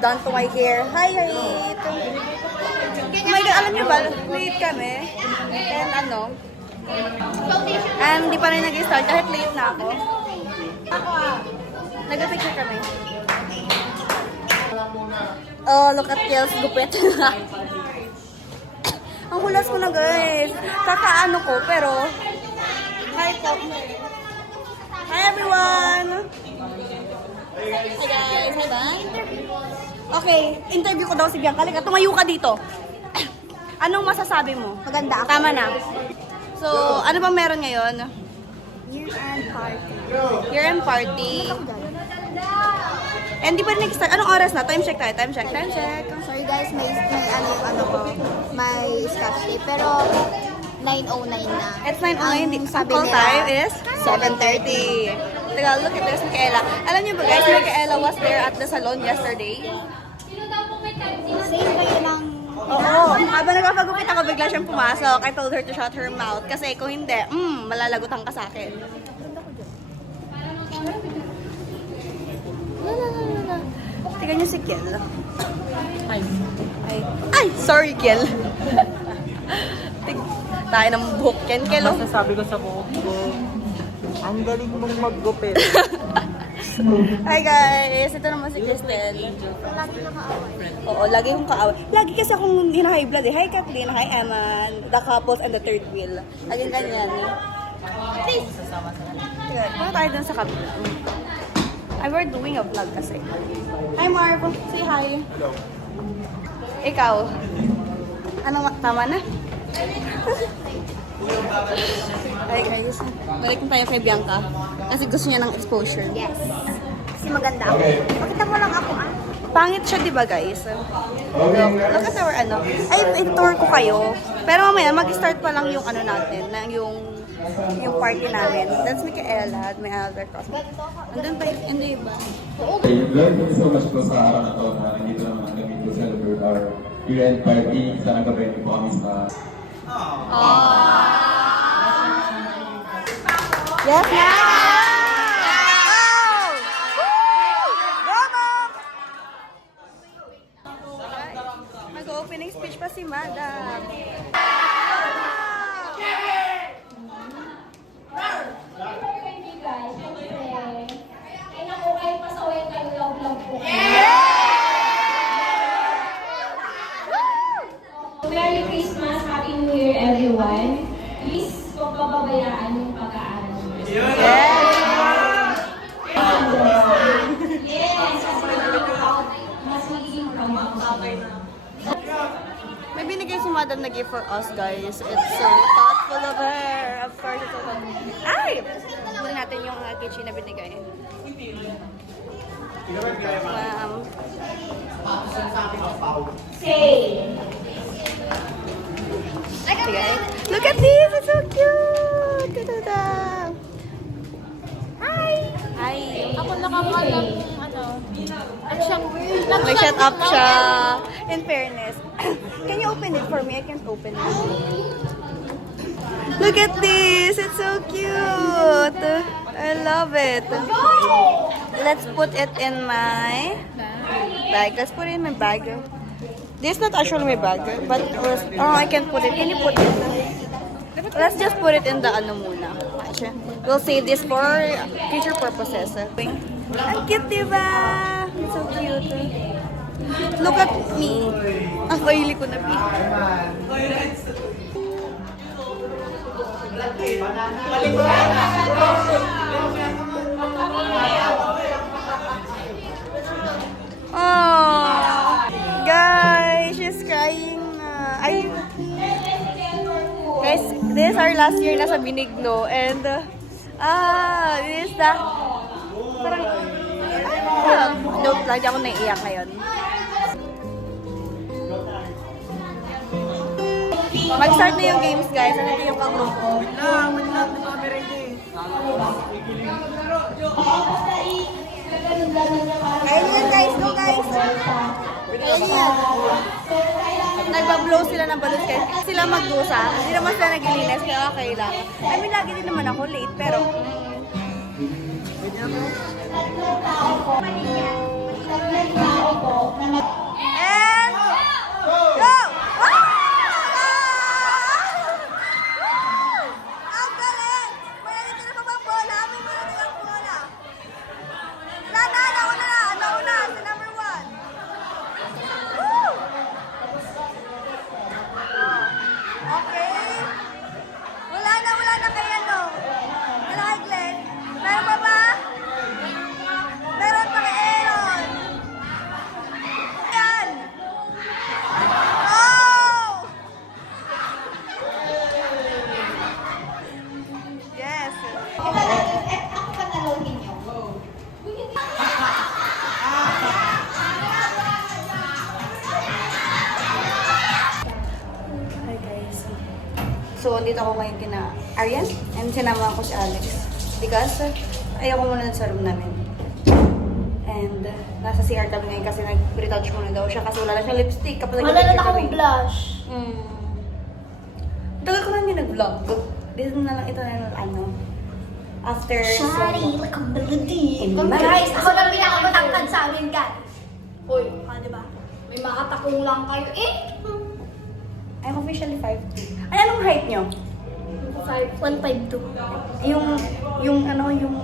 done to my hair. Hi, Hait! Oh my God, alam niyo ba, late kami. And ano, hindi pa rin nag-start kahit late na ako. Nag-picture kami. Oh, look at Kiel's gupit. Ang hulas ko na, guys. Kakaano ko, pero... Hi po. Hi, everyone! Hi, guys. Hi, ba? Okay, interview ko daw si Bianca. Halika, tumayo ka dito. Anong masasabi mo? Maganda ako. Tama na. So, ano ba meron ngayon? Year-end party. Year-end party. And di pa rin nag-start. Anong oras na? Time check tayo. Time check. Time check. Sorry guys, may scratch day. Pero 9:09 na. It's 9:09. Sabi Call nila, time is 7:30. Teka, look at this, Micaela. Alam niyo ba guys, Micaela was there at the salon yesterday. Same kayo ng... Oo. Habang nagpapagupit ako, bigla siyang pumasok. I told her to shut her mouth. Kasi kung hindi, malalagutan ka sa akin. Tingnan niyo si Kiel. Ay, sorry Kiel. Tayo ng buhok yan, Kiel. Basta sabi ko sa buhok ko, ang galing mong maggupit. Hi guys! Ito naman si Kristen. Lagi na kaaway. Oo, lagi kong kaaway. Lagi kasi akong high blood eh. Hi Kathleen, hi Eman, the couples and the third wheel. Laging ganyan eh. Please! Punta tayo dun sa kabila. We're doing a vlog kasi. Hi Marv! Say hi! Hello. Ikaw? Anong tama na? Hi guys. Balik na tayo kay Bianca. Kasi gusto niya ng exposure. Yes. Kasi maganda ako. Pakita mo lang ako ah. Pangit siya, di ba guys? Look at our ano. Ay, i-tour ko kayo. Pero mamaya, mag-start pa lang yung ano natin, na yung party namin. That's Micaela at my other cousin. Andun pa yung, hindi ba? Lord, thank you so much po sa araw na to na nandito naman kami to celebrate our year-end party. Sana gabayin niyo po kami sa... Yes, ma'am! Mag-opening speech pa si Madam. Merry Christmas, Happy New Year everyone. Please, huwag pababayaan yung pag-aaral. Yes! Yes! Mas magiging proud ako sa inyo. May binigay si Madam na gift for us, guys. It's so thoughtful of her. Of course, it's so thoughtful. Ay! Muna natin yung kitchen na binigay. Say! Sige. Look at this! It's so cute! Ta-da-da! Hi! Hi! Ako nakakalap ano. At siya, May shut up siya. In fairness. Can you open it for me? I can't open it. Look at this! It's so cute! I love it. Let's put it in my bag. Let's put it in my bag. This is not actually my bag, but I can put it. Can you put it? Let's just put it in the ano muna. We'll save this for future purposes. Ang cute, diba? It's so cute. Look at me. Ang kaili ko na pink. Oh, guys, she's crying na. Ay, guys, this is our last year na sa Binigno, and this is the parang joke lang, di ako naiiyak ngayon. Mag-start na yung games, guys. Ano yung pang-group ko? Ayun yan guys, go guys. Ayun yan. Nagpa-blow sila ng balloons kasi sila magdusa. Hindi naman sila naglilinis, kaya okay lang. I mean, lagi din naman ako late, pero... tao po na And go! Ang galing! Marami ka na pa bang bola? May marami kang bola. Nauna sa number 1. Woo! Okay. Wala na kay ano. Wala kay Glenn. Meron pa ba? Meron pa kay Aaron. Yan. Oh! Yes. ako panalunin niyo. Hi guys. So, dito ako ngayon kina Arian and sinama ko si Alex. Because, ayoko muna sa room namin. And, nasa CR kami ngayon kasi nag-retouch muna daw siya kasi wala na siyang lipstick kapag Wala na akong blush. Tagal ko na hindi nag-vlog. Dito na lang ito na ano. After Shari, like a melody. In my- Guys, ako lang pinakamatangkad sa amin, guys. Hoy, Diba? may makatakong lang kayo eh. I'm officially 5'2". Ay, anong height nyo? 152. Yung ano, yung...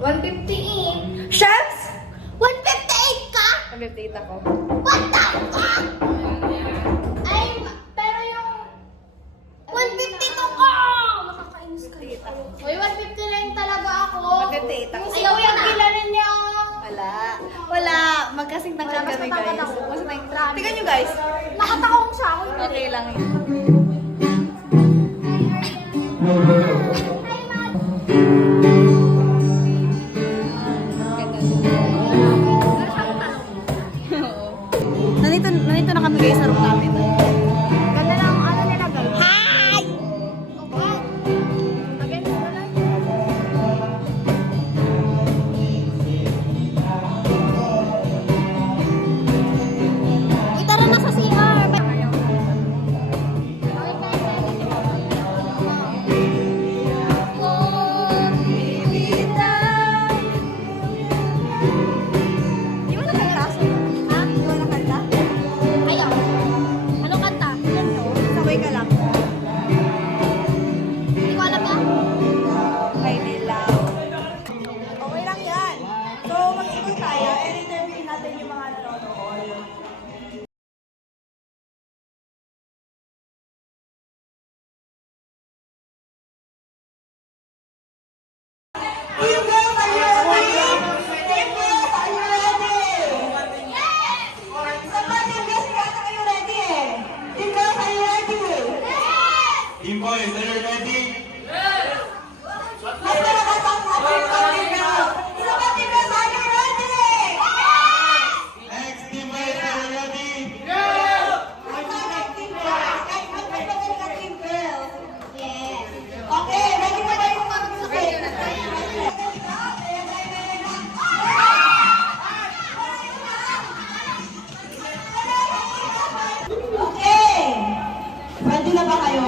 158. Shells? 158 ka? 158 ako. What the fuck? Ay, pero yung 152 ka! Makakainis ka. Uy, 159 talaga ako. 158 ako. Ayaw yung kilala niya. Wala. Magkasing tangkad kami, guys. Mas tingnan nyo, guys. Nakatakong siya ako. Okay lang yun. Nandito na kami guys sa room namin. Ganda lang ang ano nila, guys. Hi! Again, wala. Uy, tara na sa CR. Di ba nakanta? Ha? Di ba nakanta? Ayaw. Ano kanta? Sabay ka lang. Hindi ko alam yan. Kay Dilaw. Okay lang yan. So, mag-ikot tayo and interview natin yung mga nanonood. Team girls, are you ready? Team girls, are you ready? Yes! Sa mga team girls, hindi ata kayo ready eh. Team girls, are you ready? Yes! Team boys, are you ready? Mas talaga sa team girls. Sa mga team girls, are you ready? Next, team boys, are you ready? Okay, ready na kayo mag-submit. Okay. Ready na ba kayo?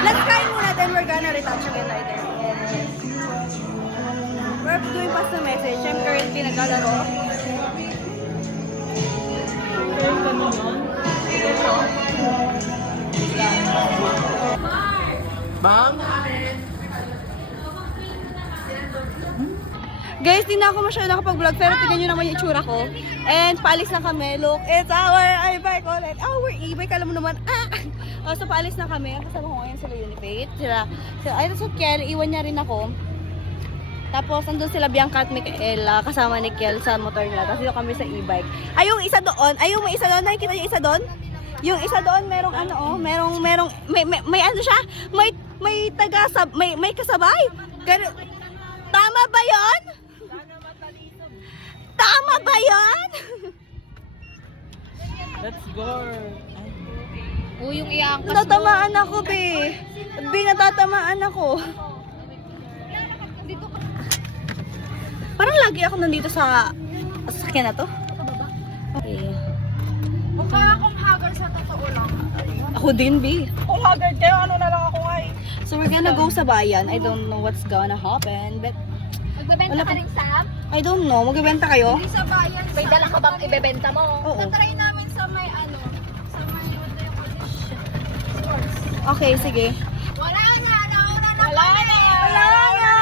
Let's kain muna, then we're gonna retouch again later. We're doing past the message. I'm currently naglalaro. Bang? Guys, di na ako masyado nakapag-vlog, pero tignan nyo naman yung itsura ko. And paalis na kami. Look, it's our e-bike ulit. Our e-bike, alam mo naman. Oh, so paalis na kami. Kasama ko ngayon sila Unifate. Ay, so Kiel, iwan niya rin ako. Tapos, andun sila Bianca at Micaela, kasama ni Kiel sa motor nila. Tapos dito kami sa e-bike. Ay, yung isa doon. Ay, yung may isa doon. Nakikita yung isa doon? Yung isa doon, merong ano, oh. May ano siya? May kasabay. Tama ba yon? Tama ba yon? Let's go! Yung iangkas Natatamaan ako, be. Natatamaan ako. Parang lagi ako nandito sa sasakyan na to. Okay. Mukha akong haggard sa totoo lang. Ako din, be. Kung haggard kayo, ano na lang ako ay. So we're gonna go sa bayan. I don't know what's gonna happen, but Magbebenta ka rin, Sam? I don't know. Magbibenta kayo? Hindi sa bayan. May dala ka bang ibebenta mo? Oo. Try namin sa may ano. Sa may ano yung sports. Okay, sige. Wala na. Nauna na Wala kami. na. Wala na!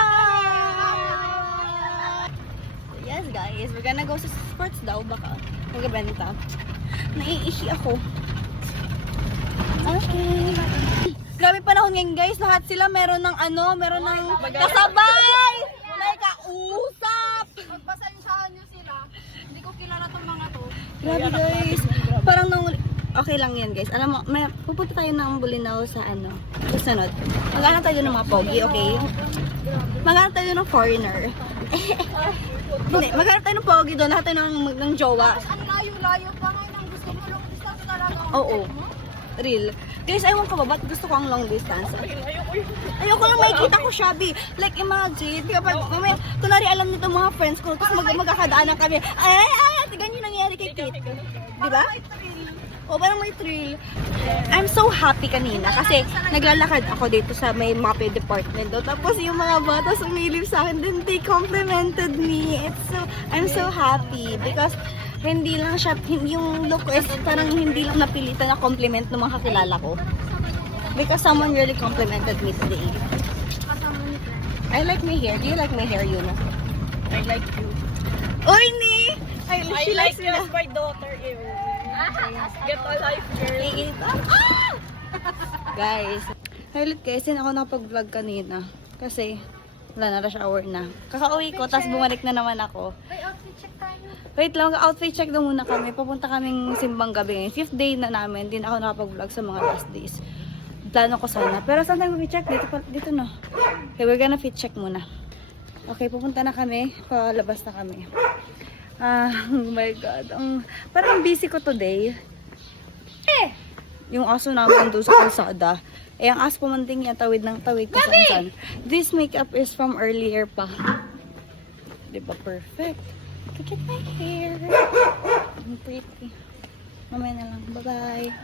Yes, guys. We're gonna go sa sports daw. Baka magbibenta. Naiihi ako. Okay. Grabe panahon ngayon, guys. Lahat sila meron ng kasabay! May kausap! Pagpasensyahan nyo sila. Hindi ko kilala tong mga to. Grabe, guys. Parang okay lang yan, guys. Alam mo, pupunta tayo ng Bulinaw sa sunod. Maghanap tayo ng mga pogi, okay? Maghanap tayo ng foreigner. Hindi, maghanap tayo ng pogi doon. Lahat tayo ng jowa. Ang layo-layo pa ngayon ang gusto mo. Long distance talaga. Oo. Real. Guys, ewan ko ba, ba't gusto ko ang long distance? Ayoko lang makikita ko siya, be. Like, imagine, kapag, mamaya, kunwari alam nito mga friends ko, tapos magkakadaanan kami, ganyan nangyayari kay Kate. Diba? O, parang may thrill. I'm so happy kanina kasi naglalakad ako dito sa may MAPE department do. Tapos yung mga bata sumilip sa akin, then they complimented me. I'm so happy because hindi lang siya, yung look ko is parang hindi lang napilitan na compliment ng mga kakilala ko. Because someone really complimented me today. I like my hair. Do you like my hair, Yuna? I like you. Oy, ni! She likes me na. my daughter, Get a life, girl. Guys, highlight guys, yun ako nakapag-vlog kanina. Kasi, wala na, rush hour na. Kakauwi ko, tapos bumalik na naman ako. May outfit check tayo. Wait lang, outfit check na muna kami. Papunta kaming simbang gabi. 5th day na namin, din ako nakapag-vlog sa mga last days. Plano ko sana. Pero saan tayo mag-check? Dito no. Okay, we're gonna fit check muna. Okay, pupunta na kami. Palabas na kami. Oh my God. Parang busy ko today. Yung aso namin doon sa kalsada. Ang aso pumanting yan, tawid ng tawid ko saan. This makeup is from earlier pa. Diba perfect? Look at my hair. I'm pretty. Mamaya na lang. Bye-bye.